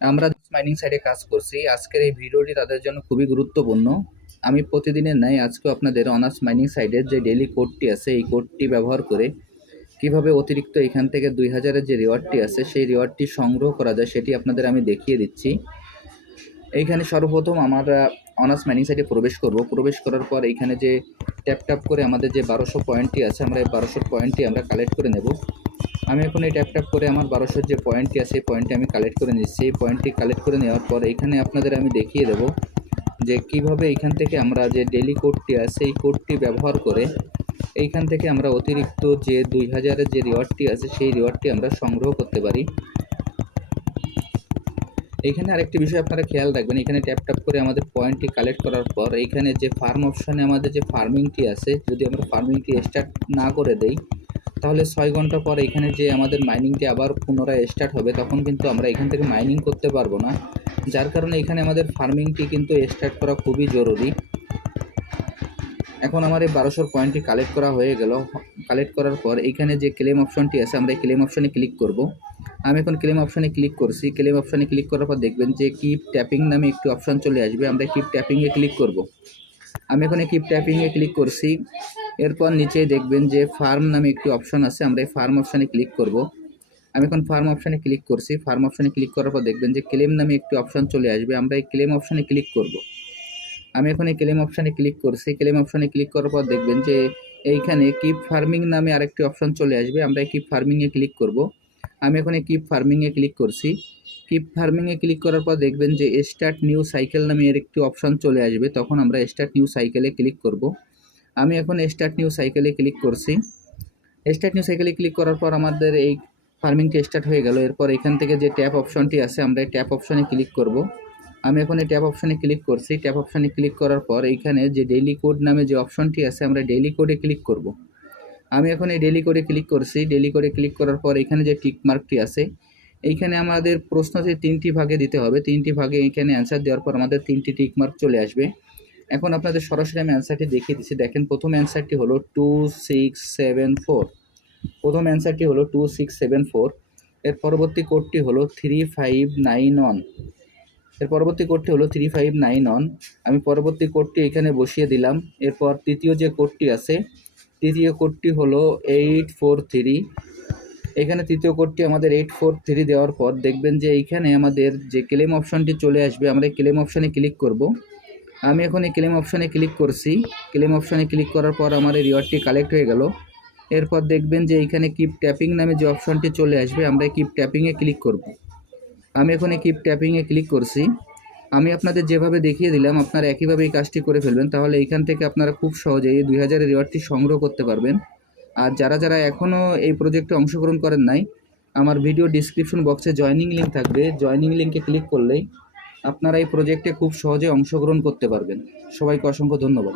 আমরা মাইনিং সাইটে কাজ করছি। আজকের এই ভিডিওটি তাদের জন্য খুবই গুরুত্বপূর্ণ। আমি প্রতিদিনের ন্যায় আজকেও আপনাদের অনার্স মাইনিং সাইটের যে ডেলি কোডটি আছে, এই কোডটি ব্যবহার করে কীভাবে অতিরিক্ত এখান থেকে দুই হাজারের যে রিওয়ার্ডটি আছে, সেই রিওয়ার্ডটি সংগ্রহ করা যায় সেটি আপনাদের আমি দেখিয়ে দিচ্ছি। এইখানে সর্বপ্রথম আমরা অনার্স মাইনিং সাইটে প্রবেশ করব। প্রবেশ করার পর এইখানে যে ট্যাপ ট্যাপ করে আমাদের যে বারোশো পয়েন্টটি আছে, আমরা এই বারোশো পয়েন্টটি আমরা কালেক্ট করে নেব। আমি এখন এই ট্যাপ ট্যাপ করে আমার বারোশোর যে পয়েন্টটি আছে এই পয়েন্টটি আমি কালেক্ট করে নিচ্ছি। সেই পয়েন্টটি কালেক্ট করে নেওয়ার পর এখানে আপনাদের আমি দেখিয়ে দেব যে কীভাবে এইখান থেকে আমরা যে ডেলি কোডটি আছে এই কোডটি ব্যবহার করে এইখান থেকে আমরা অতিরিক্ত যে দুই হাজারের যে রিওয়ার্ডটি আছে, সেই রিওয়ার্ডটি আমরা সংগ্রহ করতে পারি। এইখানে আরেকটি বিষয় আপনারা খেয়াল রাখবেন, এখানে ট্যাপ ট্যাপ করে আমাদের পয়েন্টটি কালেক্ট করার পর এইখানে যে ফার্ম অপশানে আমাদের যে ফার্মিংটি আছে, যদি আমরা ফার্মিংটি স্টার্ট না করে দেই তাহলে ছয় ঘণ্টা পর এখানে যে আমাদের মাইনিংটি আবার পুনরায় স্টার্ট হবে, তখন কিন্তু আমরা এখান থেকে মাইনিং করতে পারব না। যার কারণে এখানে আমাদের ফার্মিংটি কিন্তু স্টার্ট করা খুবই জরুরি। এখন আমার এই বারোশোর পয়েন্টটি কালেক্ট করা হয়ে গেল। কালেক্ট করার পর এইখানে যে ক্লেম অপশনটি আছে, আমরা এই ক্লেম অপশনে ক্লিক করব। আমি এখন ক্লেম অপশনে ক্লিক করছি। ক্লেম অপশনে ক্লিক করার পর দেখবেন যে কিপ ট্যাপিং নামে একটি অপশন চলে আসবে। আমরা কিপ ট্যাপিংয়ে ক্লিক করব। আমি এখন কিপ ট্যাপিংয়ে ক্লিক করছি। এরপর নিচে দেখবেন যে ফার্ম নামে একটি অপশন আছে আমরা এই ফার্ম অপশানে ক্লিক করব আমি এখন ফার্ম অপশানে ক্লিক করছি ফার্ম অপশানে ক্লিক করার পর দেখবেন যে ক্লেম নামে একটি অপশন চলে আসবে আমরা এই ক্লেম অপশানে ক্লিক করব আমি এখন এই ক্লেম অপশানে ক্লিক করছি ক্লেম অপশানে ক্লিক করার পর দেখবেন যে এইখানে কিপ ফার্মিং নামে আরেকটি অপশন চলে আসবে আমরা কিপ ফার্মিংয়ে ক্লিক করব আমি এখন কিপ ফার্মিংয়ে ক্লিক করছি কিপ ফার্মিংয়ে ক্লিক করার পর দেখবেন যে স্টার্ট নিউ সাইকেল নামে এর একটি অপশন চলে আসবে তখন আমরা স্টার্ট নিউ সাইকেলে ক্লিক করব আমি এখন স্টার্ট নিউ সাইকেলে ক্লিক করছি। স্টার্ট নিউ সাইকেলে ক্লিক করার পর আমাদের এই ফার্মিংটি স্টার্ট হয়ে গেল। এরপর এখান থেকে যে ট্যাপ অপশনটি আছে, আমরা এই ট্যাপ অপশনে ক্লিক করব। আমি এখন এই ট্যাপ অপশানে ক্লিক করছি। ট্যাপ অপশানে ক্লিক করার পর এইখানে যে ডেইলি কোড নামে যে অপশনটি আছে, আমরা ডেইলি কোডে ক্লিক করব। আমি এখন এই ডেইলি কোডে ক্লিক করছি। ডেইলি কোডে ক্লিক করার পর এখানে যে টিক মার্কটি আছে এইখানে আমাদের প্রশ্নটি তিনটি ভাগে দিতে হবে। তিনটি ভাগে এইখানে অ্যান্সার দেওয়ার পর আমাদের তিনটি টিক মার্ক চলে আসবে। এখন আপনাদের সরাসরি আমি অ্যান্সারটি দেখিয়ে দিচ্ছি। দেখেন, প্রথম অ্যান্সারটি হলো টু সিক্স সেভেন ফোর প্রথম অ্যান্সারটি হলো টু সিক্স সেভেন ফোর এর পরবর্তী কোডটি হলো থ্রি ফাইভ নাইন ওয়ানের পরবর্তী কোডটি হলো থ্রি ফাইভ নাইন ওয়ান আমি পরবর্তী কোডটি এখানে বসিয়ে দিলাম। এরপর তৃতীয় যে কোডটি আছে, তৃতীয় কোডটি হলো এইট ফোর থ্রি এখানে তৃতীয় কোডটি আমাদের এইট ফোর থ্রি দেওয়ার পর দেখবেন যে এইখানে আমাদের যে ক্লেম অপশনটি চলে আসবে, আমরা ক্লেম অপশানে ক্লিক করব। আমি এখন এই ক্লেম অপশানে ক্লিক করছি। ক্লেম অপশানে ক্লিক করার পর আমার এই রিওয়ার্ডটি কালেক্ট হয়ে গেল। এরপর দেখবেন যে এইখানে কিপ ট্যাপিং নামে যে অপশানটি চলে আসবে, আমরা কিপ ট্যাপিংয়ে ক্লিক করব। আমি এখন এই কিপ ট্যাপিংয়ে ক্লিক করছি। আমি আপনাদের যেভাবে দেখিয়ে দিলাম, আপনারা একইভাবে এই কাজটি করে ফেলবেন। তাহলে এইখান থেকে আপনারা খুব সহজেই এই দুই হাজারের রিওয়ার্ডটি সংগ্রহ করতে পারবেন। আর যারা যারা এখনও এই প্রজেক্টে অংশগ্রহণ করেন নাই, আমার ভিডিও ডিসক্রিপশন বক্সে জয়নিং লিঙ্ক থাকবে। জয়নিং লিঙ্কে ক্লিক করলেই আপনারা এই প্রজেক্টে খুব সহজে অংশগ্রহণ করতে পারবেন। সবাইকে অসংখ্য ধন্যবাদ।